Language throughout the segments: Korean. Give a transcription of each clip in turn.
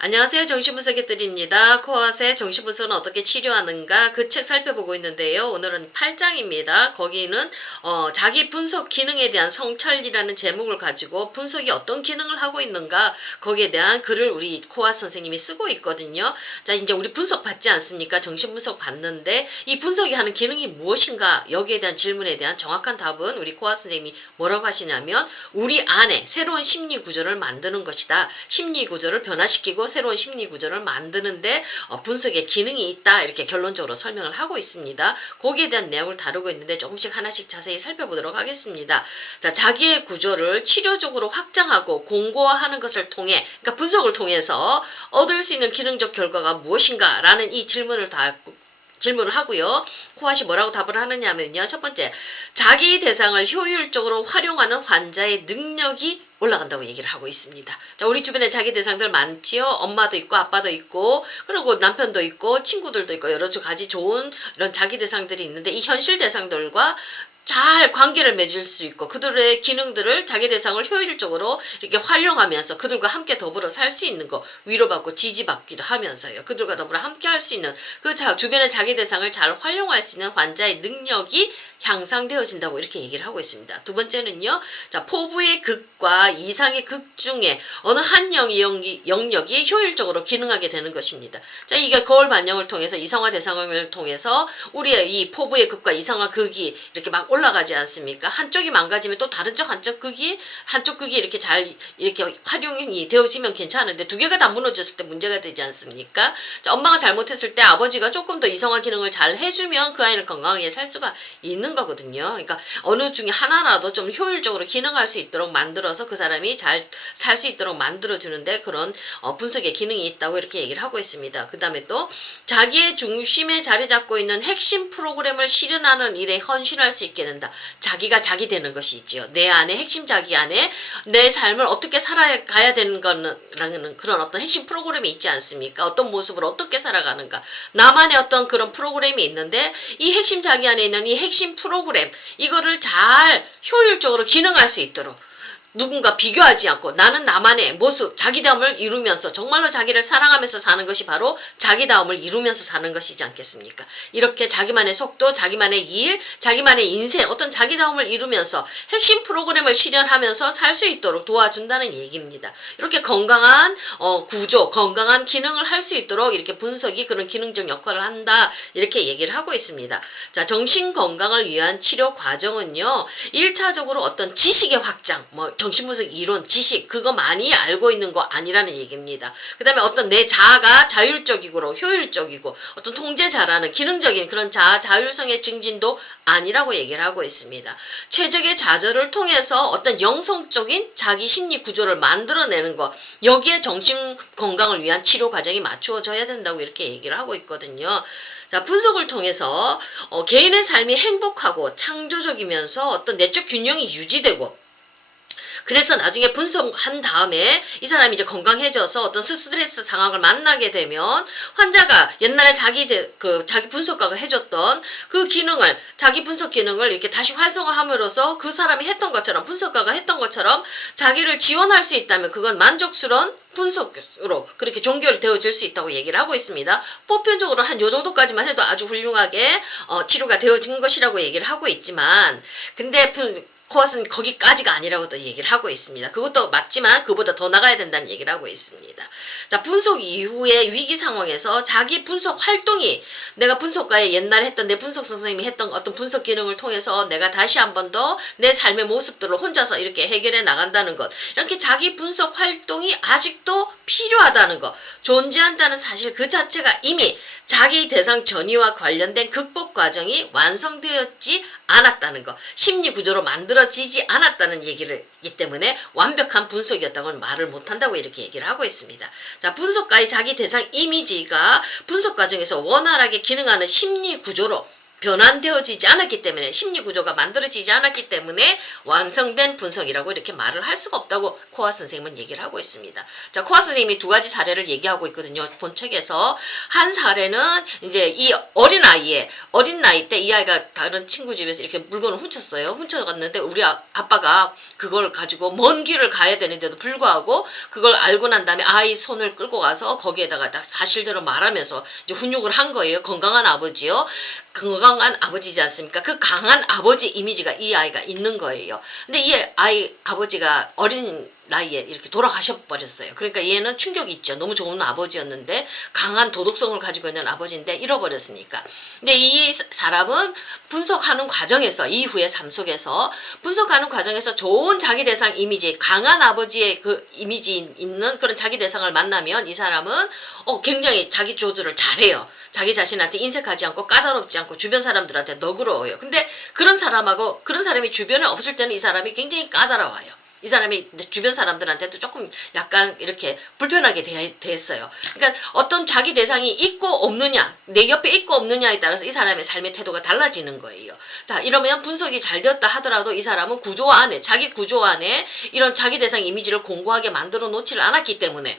안녕하세요. 정신분석해드립니다. 코아세 정신분석은 어떻게 치료하는가 그 책 살펴보고 있는데요. 오늘은 8장입니다. 거기는 자기 분석 기능에 대한 성찰이라는 제목을 가지고 분석이 어떤 기능을 하고 있는가 거기에 대한 글을 우리 코아 선생님이 쓰고 있거든요. 자, 이제 우리 분석 받지 않습니까? 정신분석 받는데 이 분석이 하는 기능이 무엇인가 여기에 대한 질문에 대한 정확한 답은 우리 코아 선생님이 뭐라고 하시냐면 우리 안에 새로운 심리 구조를 만드는 것이다. 심리 구조를 변화시키고 새로운 심리 구조를 만드는데 분석의 기능이 있다 이렇게 결론적으로 설명을 하고 있습니다. 거기에 대한 내용을 다루고 있는데 조금씩 하나씩 자세히 살펴보도록 하겠습니다. 자, 자기의 구조를 치료적으로 확장하고 공고화하는 것을 통해 그러니까 분석을 통해서 얻을 수 있는 기능적 결과가 무엇인가 라는 이 질문을 하고요. 코아시 뭐라고 답을 하느냐면요. 첫 번째, 자기 대상을 효율적으로 활용하는 환자의 능력이 올라간다고 얘기를 하고 있습니다. 자, 우리 주변에 자기 대상들 많지요. 엄마도 있고 아빠도 있고 그리고 남편도 있고 친구들도 있고 여러 가지 좋은 이런 자기 대상들이 있는데 이 현실 대상들과 잘 관계를 맺을 수 있고 그들의 기능들을 자기 대상을 효율적으로 이렇게 활용하면서 그들과 함께 더불어 살 수 있는 거 위로받고 지지받기도 하면서요. 그들과 더불어 함께 할 수 있는 그 주변의 자기 대상을 잘 활용할 수 있는 환자의 능력이 향상되어진다고 이렇게 얘기를 하고 있습니다. 두 번째는요. 자, 포부의 극과 이상의 극 중에 어느 한 영역이 효율적으로 기능하게 되는 것입니다. 자, 이게 거울 반영을 통해서 이상화 대상을 통해서 우리의 이 포부의 극과 이상화 극이 이렇게 막 올라가지 않습니까? 한쪽이 망가지면 또 다른 한쪽 극이 이렇게 잘 이렇게 활용이 되어지면 괜찮은데 두 개가 다 무너졌을 때 문제가 되지 않습니까? 자, 엄마가 잘못했을 때 아버지가 조금 더 이상화 기능을 잘 해주면 그 아이는 건강하게 살 수가 있는 거거든요. 그러니까 어느 중에 하나라도 좀 효율적으로 기능할 수 있도록 만들어서 그 사람이 잘 살 수 있도록 만들어주는데 그런 분석의 기능이 있다고 이렇게 얘기를 하고 있습니다. 그 다음에 또 자기의 중심에 자리 잡고 있는 핵심 프로그램을 실현하는 일에 헌신할 수 있게 된다. 자기가 자기 되는 것이 있지요. 내 안에 핵심 자기 안에 내 삶을 어떻게 살아가야 되는 거라는 그런 어떤 핵심 프로그램이 있지 않습니까? 어떤 모습으로 어떻게 살아가는가. 나만의 어떤 그런 프로그램이 있는데 이 핵심 자기 안에 있는 이 핵심 프로그램 이거를 잘 효율적으로 기능할 수 있도록 누군가 비교하지 않고 나는 나만의 모습, 자기다움을 이루면서 정말로 자기를 사랑하면서 사는 것이 바로 자기다움을 이루면서 사는 것이지 않겠습니까? 이렇게 자기만의 속도, 자기만의 일, 자기만의 인생, 어떤 자기다움을 이루면서 핵심 프로그램을 실현하면서 살 수 있도록 도와준다는 얘기입니다. 이렇게 건강한 구조, 건강한 기능을 할 수 있도록 이렇게 분석이 그런 기능적 역할을 한다. 이렇게 얘기를 하고 있습니다. 자, 정신 건강을 위한 치료 과정은요. 1차적으로 어떤 지식의 확장, 정신분석 이론, 지식 그거 많이 알고 있는 거 아니라는 얘기입니다. 그 다음에 어떤 내 자아가 자율적이고 효율적이고 어떤 통제 잘하는 기능적인 그런 자율성의 증진도 아니라고 얘기를 하고 있습니다. 최적의 좌절을 통해서 어떤 영성적인 자기 심리 구조를 만들어내는 것 여기에 정신 건강을 위한 치료 과정이 맞추어져야 된다고 이렇게 얘기를 하고 있거든요. 자, 분석을 통해서 개인의 삶이 행복하고 창조적이면서 어떤 내적 균형이 유지되고 그래서 나중에 분석한 다음에 이 사람이 이제 건강해져서 어떤 스트레스 상황을 만나게 되면 환자가 옛날에 자기 분석가가 해줬던 그 기능을 자기 분석 기능을 이렇게 다시 활성화함으로써 그 사람이 했던 것처럼 분석가가 했던 것처럼 자기를 지원할 수 있다면 그건 만족스러운 분석으로 그렇게 종결되어질 수 있다고 얘기를 하고 있습니다. 보편적으로 한 요 정도까지만 해도 아주 훌륭하게 치료가 되어진 것이라고 얘기를 하고 있지만 근데 코아스는 거기까지가 아니라고도 얘기를 하고 있습니다. 그것도 맞지만 그보다 더 나가야 된다는 얘기를 하고 있습니다. 자, 분석 이후의 위기 상황에서 자기 분석 활동이 내가 분석가에 옛날에 했던 내 분석 선생님이 했던 어떤 분석 기능을 통해서 내가 다시 한 번 더 내 삶의 모습들을 혼자서 이렇게 해결해 나간다는 것 이렇게 자기 분석 활동이 아직도 필요하다는 것 존재한다는 사실 그 자체가 이미 자기 대상 전이와 관련된 극복 과정이 완성되었지 않았다는 것 심리 구조로 만들어지지 않았다는 얘기이기 때문에 완벽한 분석이었다고는 말을 못한다고 이렇게 얘기를 하고 있습니다. 자, 분석가의 자기 대상 이미지가 분석 과정에서 원활하게 기능하는 심리 구조로 변환되어지지 않았기 때문에 심리 구조가 만들어지지 않았기 때문에 완성된 분석이라고 이렇게 말을 할 수가 없다고 코아 선생님은 얘기를 하고 있습니다. 자, 코아 선생님이 두 가지 사례를 얘기하고 있거든요. 본 책에서 한 사례는 이제 이 어린 나이 때 이 아이가 다른 친구 집에서 이렇게 물건을 훔쳤어요. 훔쳐갔는데 우리 아빠가 그걸 가지고 먼 길을 가야 되는데도 불구하고 그걸 알고 난 다음에 아이 손을 끌고 가서 거기에다가 딱 사실대로 말하면서 이제 훈육을 한 거예요. 건강한 아버지요. 건강한 아버지지 않습니까? 그 강한 아버지 이미지가 이 아이가 있는 거예요. 근데 이 아버지가 어린 나이에 이렇게 돌아가셔 버렸어요. 그러니까 얘는 충격이 있죠. 너무 좋은 아버지였는데 강한 도덕성을 가지고 있는 아버지인데 잃어버렸으니까. 근데 이 사람은 분석하는 과정에서 이후의 삶 속에서 분석하는 과정에서 좋은 자기 대상 이미지, 강한 아버지의 그 이미지 있는 그런 자기 대상을 만나면 이 사람은 굉장히 자기 조절을 잘해요. 자기 자신한테 인색하지 않고 까다롭지 않고 주변 사람들한테 너그러워요. 근데 그런 사람이 주변에 없을 때는 이 사람이 굉장히 까다로워요. 이 사람이 주변 사람들한테도 조금 약간 이렇게 불편하게 대했어요. 그러니까 어떤 자기 대상이 있고 없느냐, 내 옆에 있고 없느냐에 따라서 이 사람의 삶의 태도가 달라지는 거예요. 자, 이러면 분석이 잘 되었다 하더라도 이 사람은 자기 구조 안에 이런 자기 대상 이미지를 공고하게 만들어 놓지를 않았기 때문에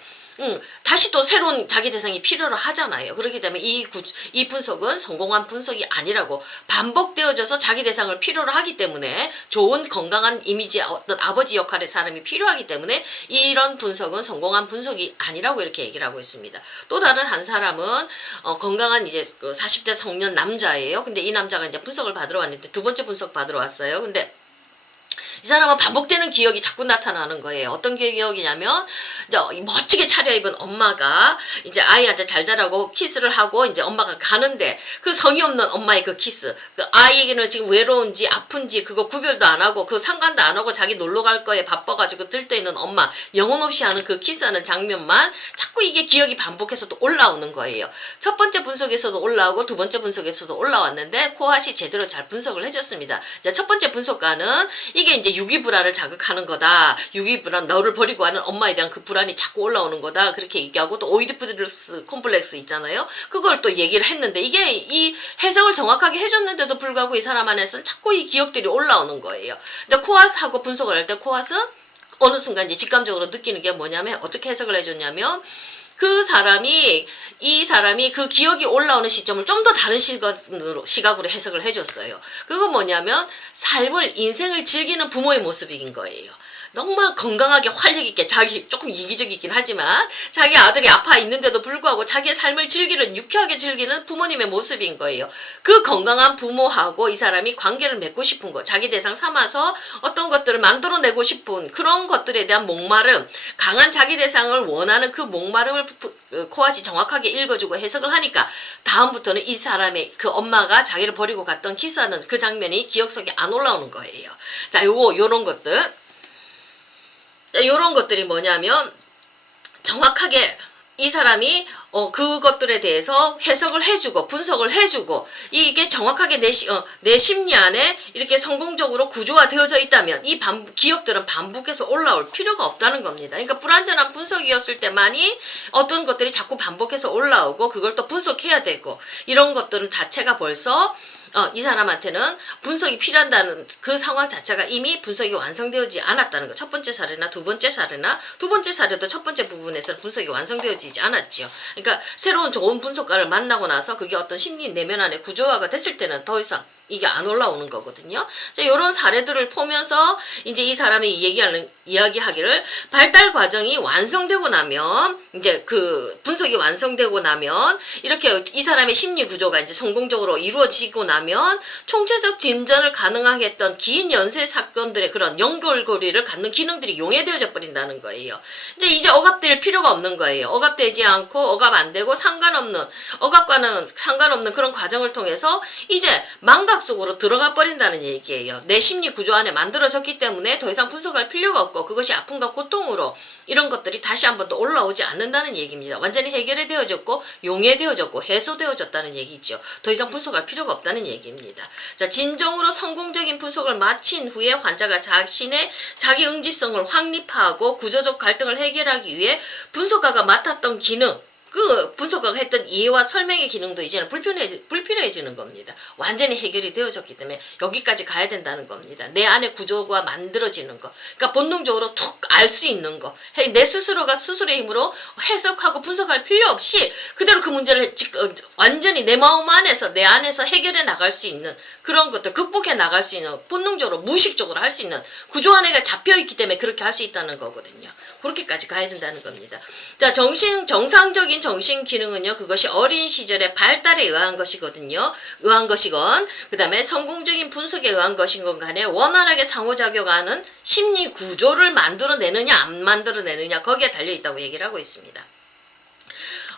다시 또 새로운 자기 대상이 필요로 하잖아요. 그렇기 때문에 이 분석은 성공한 분석이 아니라고 반복되어져서 자기 대상을 필요로 하기 때문에 좋은 건강한 이미지 어떤 아버지 역할의 사람이 필요하기 때문에 이런 분석은 성공한 분석이 아니라고 이렇게 얘기를 하고 있습니다. 또 다른 한 사람은 건강한 이제 40대 성년 남자예요. 근데 이 남자가 이제 분석을 받으러 왔는데 두 번째 분석 받으러 왔어요. 근데 이 사람은 반복되는 기억이 자꾸 나타나는 거예요. 어떤 기억이냐면 이제 멋지게 차려입은 엄마가 이제 아이한테 잘 자라고 키스를 하고 이제 엄마가 가는데 그 성의 없는 엄마의 그 키스, 그 아이는 지금 외로운지 아픈지 그거 구별도 안 하고 그 상관도 안 하고 자기 놀러 갈 거에 바빠가지고 들떠있는 엄마 영혼 없이 하는 그 키스하는 장면만 자꾸 이게 기억이 반복해서 또 올라오는 거예요. 첫 번째 분석에서도 올라오고 두 번째 분석에서도 올라왔는데 코앗이 제대로 잘 분석을 해줬습니다. 첫 번째 분석가는 이게 이제 유기불안을 자극하는 거다. 유기불안, 너를 버리고 하는 엄마에 대한 그 불안이 자꾸 올라오는 거다. 그렇게 얘기하고 또 오이디푸스 콤플렉스 있잖아요. 그걸 또 얘기를 했는데 이게 이 해석을 정확하게 해줬는데도 불구하고 이 사람 안에서는 자꾸 이 기억들이 올라오는 거예요. 근데 코앗하고 분석을 할 때 코앗은 어느 순간 이제 직감적으로 느끼는 게 뭐냐면 어떻게 해석을 해줬냐면 이 사람이 그 기억이 올라오는 시점을 좀 더 다른 시각으로 해석을 해줬어요. 그건 뭐냐면 인생을 즐기는 부모의 모습인 거예요. 정말 건강하게 활력있게 자기 조금 이기적이긴 하지만 자기 아들이 아파 있는데도 불구하고 자기의 삶을 유쾌하게 즐기는 부모님의 모습인 거예요. 그 건강한 부모하고 이 사람이 관계를 맺고 싶은 거, 자기 대상 삼아서 어떤 것들을 만들어내고 싶은 그런 것들에 대한 목마름, 강한 자기 대상을 원하는 그 목마름을 코앗이 정확하게 읽어주고 해석을 하니까 다음부터는 이 사람의 그 엄마가 자기를 버리고 갔던 키스하는 그 장면이 기억 속에 안 올라오는 거예요. 자, 요런 것들. 이런 것들이 뭐냐면 정확하게 이 사람이 그것들에 대해서 해석을 해주고 분석을 해주고 이게 정확하게 내 심리 안에 이렇게 성공적으로 구조화되어져 있다면 이 기억들은 반복해서 올라올 필요가 없다는 겁니다. 그러니까 불완전한 분석이었을 때만이 어떤 것들이 자꾸 반복해서 올라오고 그걸 또 분석해야 되고 이런 것들은 자체가 벌써 이 사람한테는 분석이 필요하다는 그 상황 자체가 이미 분석이 완성되어지지 않았다는 거. 첫 번째 사례나 두 번째 사례도 첫 번째 부분에서는 분석이 완성되어지지 않았죠. 그러니까 새로운 좋은 분석가를 만나고 나서 그게 어떤 심리 내면 안에 구조화가 됐을 때는 더 이상 이게 안 올라오는 거거든요. 자, 이런 사례들을 보면서 이제 이 사람이 이야기하기를 발달 과정이 완성되고 나면 이제 그 분석이 완성되고 나면 이렇게 이 사람의 심리 구조가 이제 성공적으로 이루어지고 나면 총체적 진전을 가능하게 했던 긴 연쇄 사건들의 그런 연결고리를 갖는 기능들이 용해되어져 버린다는 거예요. 이제 억압될 필요가 없는 거예요. 억압되지 않고 억압 안 되고 억압과는 상관없는 그런 과정을 통해서 이제 망각 속으로 들어가 버린다는 얘기예요. 내 심리 구조 안에 만들어졌기 때문에 더 이상 분석할 필요가 없고 그것이 아픔과 고통으로 이런 것들이 다시 한 번 더 올라오지 않는다는 얘기입니다. 완전히 해결되어졌고 용해되어졌고 해소되어졌다는 얘기죠. 더 이상 분석할 필요가 없다는 얘기입니다. 자, 진정으로 성공적인 분석을 마친 후에 환자가 자기 응집성을 확립하고 구조적 갈등을 해결하기 위해 분석가가 맡았던 기능 그 분석가가 했던 이해와 설명의 기능도 이제는 불필요해지는 겁니다. 완전히 해결이 되어졌기 때문에 여기까지 가야 된다는 겁니다. 내 안의 구조가 만들어지는 거. 그러니까 본능적으로 툭 알 수 있는 거. 내 스스로가 스스로의 힘으로 해석하고 분석할 필요 없이 그대로 그 문제를 완전히 내 마음 안에서 내 안에서 해결해 나갈 수 있는 그런 것들, 극복해 나갈 수 있는, 본능적으로 무의식적으로 할 수 있는 구조 안에가 잡혀있기 때문에 그렇게 할 수 있다는 거거든요. 그렇게까지 가야 된다는 겁니다. 자, 정상적인 정신 기능은요, 그것이 어린 시절의 발달에 의한 것이거든요. 의한 것이건, 그 다음에 성공적인 분석에 의한 것이건 간에 원활하게 상호작용하는 심리 구조를 만들어내느냐, 안 만들어내느냐, 거기에 달려있다고 얘기를 하고 있습니다.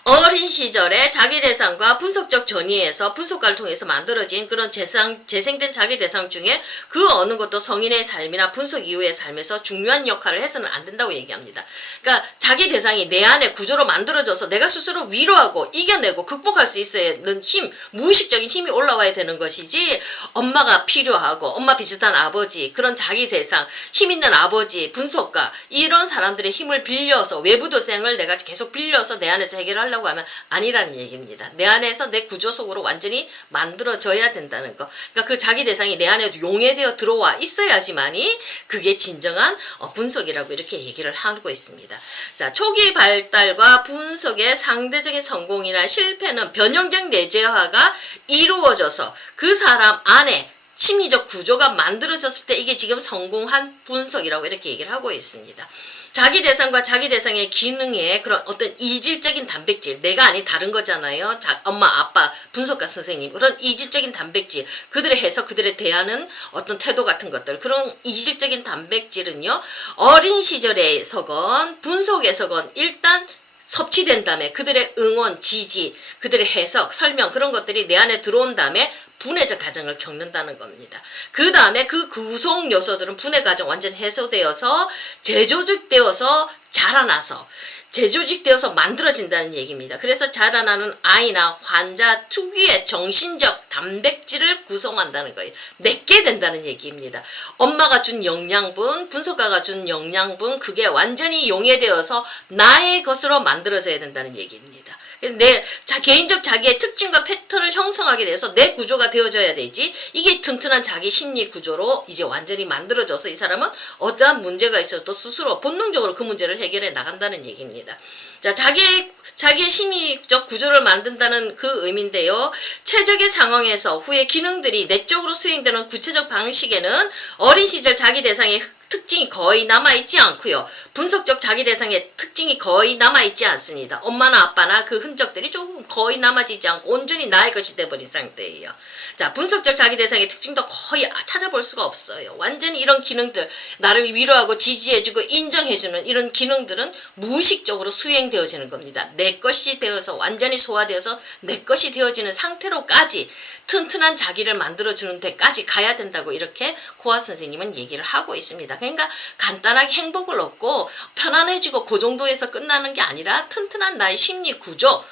어린 시절에 자기 대상과 분석적 전이에서 분석가를 통해서 만들어진 그런 재생된 자기 대상 중에 그 어느 것도 성인의 삶이나 분석 이후의 삶에서 중요한 역할을 해서는 안 된다고 얘기합니다. 그러니까 자기 대상이 내 안에 구조로 만들어져서 내가 스스로 위로하고 이겨내고 극복할 수 있어야 하는 힘, 무의식적인 힘이 올라와야 되는 것이지 엄마가 필요하고 엄마 비슷한 아버지, 그런 자기 대상, 힘 있는 아버지, 분석가 이런 사람들의 힘을 빌려서 외부 도생을 내가 계속 빌려서 내 안에서 해결하려고 하면 아니라는 얘기입니다. 내 안에서 내 구조 속으로 완전히 만들어져야 된다는 거. 그러니까 그 자기 대상이 내 안에 용해되어 들어와 있어야지만이 그게 진정한 분석이라고 이렇게 얘기를 하고 있습니다. 자, 초기 발달과 분석의 상대적인 성공이나 실패는 변형적 내재화가 이루어져서 그 사람 안에 심리적 구조가 만들어졌을 때 이게 지금 성공한 분석이라고 이렇게 얘기를 하고 있습니다. 자기 대상과 자기 대상의 기능에 그런 어떤 이질적인 단백질, 내가 아닌 다른 거잖아요. 엄마, 아빠, 분석가 선생님, 그런 이질적인 단백질, 그들의 해석, 그들의 대하는 어떤 태도 같은 것들, 그런 이질적인 단백질은요, 어린 시절에서건 분석에서건 일단 섭취된 다음에 그들의 응원, 지지, 그들의 해석, 설명 그런 것들이 내 안에 들어온 다음에 분해적 과정을 겪는다는 겁니다. 그 다음에 그 구성 요소들은 분해 과정 완전 해소되어서 재조직되어서 자라나서 재조직되어서 만들어진다는 얘기입니다. 그래서 자라나는 아이나 환자 특유의 정신적 단백질을 구성한다는 거예요. 맺게 된다는 얘기입니다. 엄마가 준 영양분, 분석가가 준 영양분, 그게 완전히 용해되어서 나의 것으로 만들어져야 된다는 얘기입니다. 개인적 자기의 특징과 패턴을 형성하게 돼서 내 구조가 되어져야 되지, 이게 튼튼한 자기 심리 구조로 이제 완전히 만들어져서 이 사람은 어떠한 문제가 있어도 스스로 본능적으로 그 문제를 해결해 나간다는 얘기입니다. 자, 자기의 심리적 구조를 만든다는 그 의미인데요. 최적의 상황에서 후에 기능들이 내적으로 수행되는 구체적 방식에는 어린 시절 자기 대상의 특징이 거의 남아있지 않고요. 분석적 자기 대상의 특징이 거의 남아있지 않습니다. 엄마나 아빠나 그 흔적들이 조금 거의 남아지지 않고 온전히 나의 것이 돼버린 상태예요. 자, 분석적 자기 대상의 특징도 거의 찾아볼 수가 없어요. 완전히 이런 기능들, 나를 위로하고 지지해주고 인정해주는 이런 기능들은 무의식적으로 수행되어지는 겁니다. 내 것이 되어서 완전히 소화되어서 내 것이 되어지는 상태로까지 튼튼한 자기를 만들어주는 데까지 가야 된다고 이렇게 코아 선생님은 얘기를 하고 있습니다. 그러니까 간단하게 행복을 얻고 편안해지고 그 정도에서 끝나는 게 아니라 튼튼한 나의 심리 구조,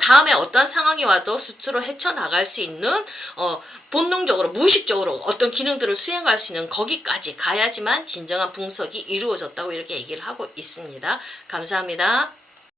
다음에 어떤 상황이 와도 스스로 헤쳐나갈 수 있는 본능적으로 무의식적으로 어떤 기능들을 수행할 수 있는 거기까지 가야지만 진정한 분석이 이루어졌다고 이렇게 얘기를 하고 있습니다. 감사합니다.